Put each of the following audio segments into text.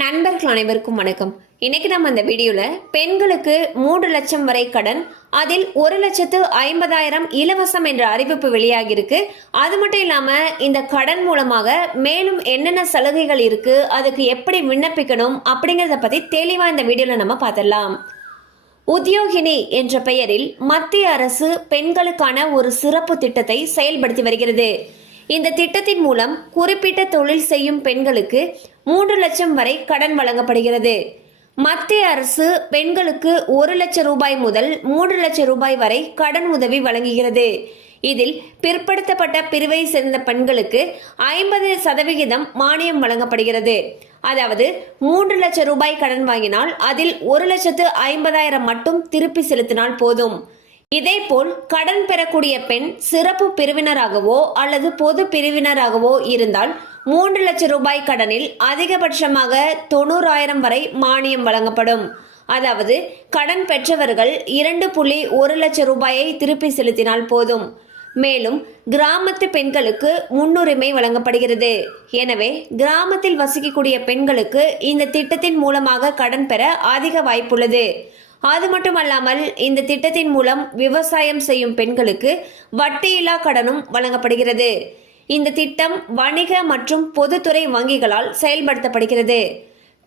நண்பர்கள் அனைவருக்கும் வணக்கம். இன்னைக்கு நம்ம இந்த வீடியோல பெண்களுக்கு 3 லட்சம் வரை கடன், அதில் 1,50,000 இலவசம் என்ற அறிவிப்பு வெளியாகி இருக்கு. அது மட்டும் இல்லாம இந்த கடன் மூலமாக மேலும் என்னென்ன சலுகைகள் இருக்கு, அதுக்கு எப்படி விண்ணப்பிக்கணும் அப்படிங்கறத பத்தி தெளிவா இந்த வீடியோல நம்ம பார்த்திடலாம். உத்யோகினி என்ற பெயரில் மத்திய அரசு பெண்களுக்கான ஒரு சிறப்பு திட்டத்தை செயல்படுத்தி வருகிறது. இந்த திட்டத்தின் மூலம் குறிப்பிட்ட தொழில் செய்யும் பெண்களுக்கு 3 லட்சம் வரை கடன் வழங்கப்படுகிறது. மத்திய அரசு பெண்களுக்கு 1 லட்சம் ரூபாய் முதல் 3 லட்சம் ரூபாய் வரை கடன் உதவி வழங்குகிறது. இதில் பிற்படுத்தப்பட்ட பிரிவை சேர்ந்த பெண்களுக்கு 50% மானியம் வழங்கப்படுகிறது. அதாவது 3 லட்சம் ரூபாய் கடன் வாங்கினால் அதில் 1,50,000 மட்டும் திருப்பி செலுத்தினால் போதும். இதேபோல் கடன் பெறக்கூடிய பெண் சிறப்பு பிரிவினராகவோ அல்லது பொது பிரிவினராகவோ இருந்தால் 3 லட்சம் ரூபாய் கடனில் அதிகபட்சமாக 90,000 வரை மானியம் வழங்கப்படும். அதாவது கடன் பெற்றவர்கள் 2.1 லட்சம் ரூபாயை திருப்பி செலுத்தினால் போதும். மேலும் கிராமத்து பெண்களுக்கு முன்னுரிமை வழங்கப்படுகிறது. எனவே கிராமத்தில் வசிக்கக்கூடிய பெண்களுக்கு இந்த திட்டத்தின் மூலமாக கடன் பெற அதிக வாய்ப்புள்ளது. அது மட்டுமல்லாமல் இந்த திட்டத்தின் மூலம் விவசாயம் செய்யும் பெண்களுக்கு வட்டியில்லா கடனும் வழங்கப்படுகிறது. இந்த திட்டம் வணிக மற்றும் பொதுத்துறை வங்கிகளால் செயல்படுத்தப்படுகிறது.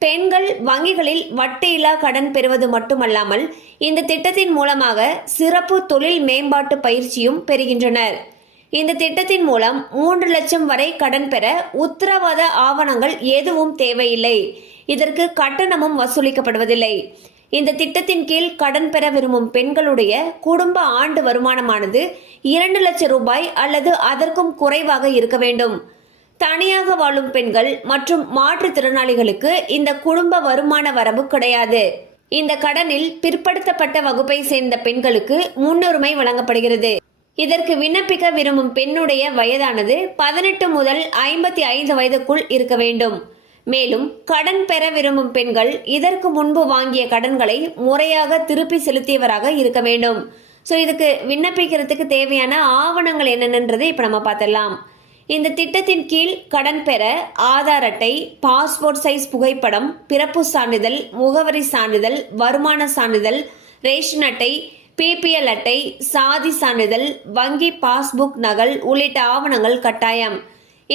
பெண்கள் வங்கிகளில் வட்டியில்லா கடன் பெறுவது மட்டுமல்லாமல் இந்த திட்டத்தின் மூலமாக சிறப்பு தொழில் மேம்பாட்டு பயிற்சியும் பெறுகின்றனர். இந்த திட்டத்தின் மூலம் 3 லட்சம் வரை கடன் பெற உத்தரவாத ஆவணங்கள் எதுவும் தேவையில்லை. இதற்கு கட்டணமும் வசூலிக்கப்படுவதில்லை. இந்த திட்டத்தின் கீழ் கடன் பெற விரும்பும் பெண்களுடைய குடும்ப ஆண்டு வருமானமானது 2 லட்சம் ரூபாய் அல்லது அதற்கும் குறைவாக இருக்க வேண்டும். தனியாக வாழும் பெண்கள் மற்றும் மாற்றுத்திறனாளிகளுக்கு இந்த குடும்ப வருமான வரம்பு கிடையாது. இந்த கடனில் பிற்படுத்தப்பட்ட வகுப்பை சேர்ந்த பெண்களுக்கு முன்னுரிமை வழங்கப்படுகிறது. இதற்கு விண்ணப்பிக்க விரும்பும் பெண்ணுடைய வயதானது 18 முதல் 55 வயதுக்குள் இருக்க வேண்டும். மேலும் கடன் பெற விரும்பும் பெண்கள் இதற்கு முன்பு வாங்கிய கடன்களை முறையாக திருப்பி செலுத்தியவராக இருக்க வேண்டும். ஸோ இதுக்கு விண்ணப்பிக்கிறதுக்கு தேவையான ஆவணங்கள் என்னென்னன்றதை இப்போ நம்ம பார்த்துடலாம். இந்த திட்டத்தின் கீழ் கடன் பெற ஆதார் அட்டை, பாஸ்போர்ட் சைஸ் புகைப்படம், பிறப்பு சான்றிதழ், முகவரி சான்றிதழ், வருமான சான்றிதழ், ரேஷன் அட்டை, பிபிஎல் அட்டை, சாதி சான்றிதழ், வங்கி பாஸ்புக் நகல் உள்ளிட்ட ஆவணங்கள் கட்டாயம்.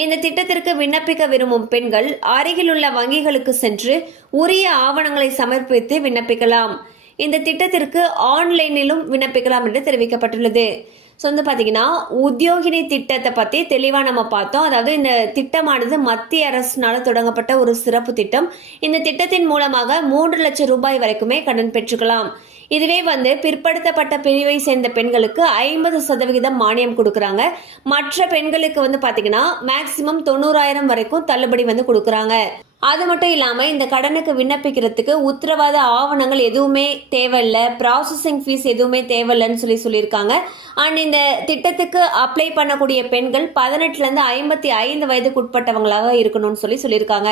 இந்த திட்டத்திற்கு விண்ணப்பிக்க விரும்பும் பெண்கள் அருகிலுள்ள வங்கிகளுக்கு சென்று உரிய ஆவணங்களை சமர்ப்பித்து விண்ணப்பிக்கலாம். இந்த திட்டத்திற்கு ஆன்லைனிலும் விண்ணப்பிக்கலாம் என்று தெரிவிக்கப்பட்டுள்ளது. ஸோ வந்து பார்த்தீங்கன்னா உத்யோகினி திட்டத்தை பற்றி தெளிவாக நம்ம பார்த்தோம். அதாவது இந்த திட்டமானது மத்திய அரசினால் தொடங்கப்பட்ட ஒரு சிறப்பு திட்டம். இந்த திட்டத்தின் மூலமாக 3 லட்சம் ரூபாய் வரைக்குமே கடன் பெற்றுக்கலாம். இதுவே பிற்படுத்தப்பட்ட பிரிவை சேர்ந்த பெண்களுக்கு 50% மானியம் கொடுக்குறாங்க. மற்ற பெண்களுக்கு பார்த்தீங்கன்னா மேக்சிமம் 90,000 வரைக்கும் தள்ளுபடி கொடுக்குறாங்க. அது மட்டும் இல்லாமல் இந்த கடனுக்கு விண்ணப்பிக்கிறதுக்கு உத்தரவாத ஆவணங்கள் எதுவுமே தேவையில்லை, ப்ராசஸிங் ஃபீஸ் எதுவுமே தேவையில்லைன்னு சொல்லியிருக்காங்க. அண்ட் இந்த திட்டத்துக்கு அப்ளை பண்ணக்கூடிய பெண்கள் 18லேருந்து 55 வயதுக்கு உட்பட்டவங்களாக இருக்கணும்னு சொல்லியிருக்காங்க.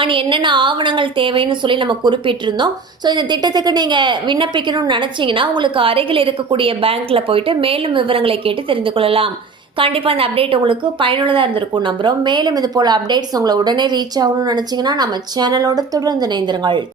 அண்ட் என்னென்ன ஆவணங்கள் தேவைன்னு சொல்லி நம்ம குறிப்பிட்டிருந்தோம். ஸோ இந்த திட்டத்துக்கு நீங்கள் விண்ணப்பிக்கணும்னு நினச்சிங்கன்னா உங்களுக்கு அருகில் இருக்கக்கூடிய பேங்க்கில் போயிட்டு மேலும் விவரங்களை கேட்டு தெரிந்து கொள்ளலாம். கண்டிப்பாக அந்த அப்டேட் உங்களுக்கு பயனுள்ளதாக இருந்திருக்கும் நம்புகிறோம். மேலும் இது போல் அப்டேட்ஸ் உங்களை உடனே ரீச் ஆகணும்னு நினச்சிங்கன்னா நம்ம சேனலோட தொடர்ந்து இணைந்திருங்கள்.